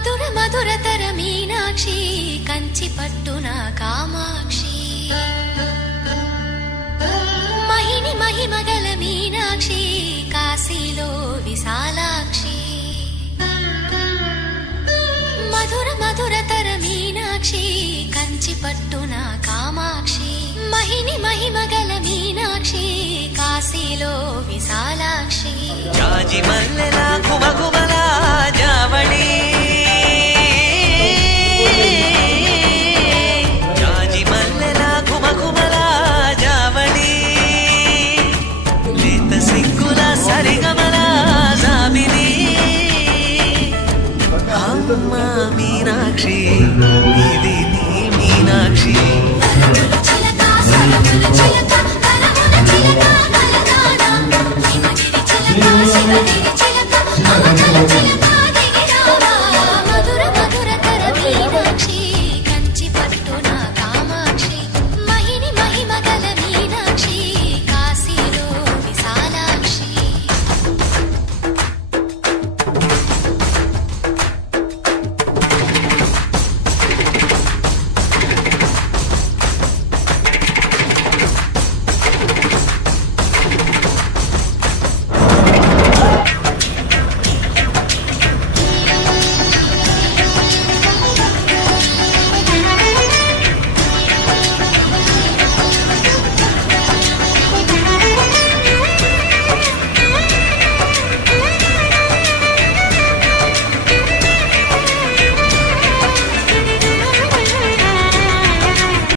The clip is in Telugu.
మధుర మధురతర మీనాక్షి కంచి పట్టున కామాక్షి. మహిని మహిమగల మీనాక్షి కాశీలో విశాలాక్షి. మధుర మధురతర మీనాక్షి కంచి పట్టున కామాక్షి. మహిని మహిమగల మీనాక్షి కాశీలో విశాలాక్షి. జాజి మల్లెల అమ్మ మీనాక్షి.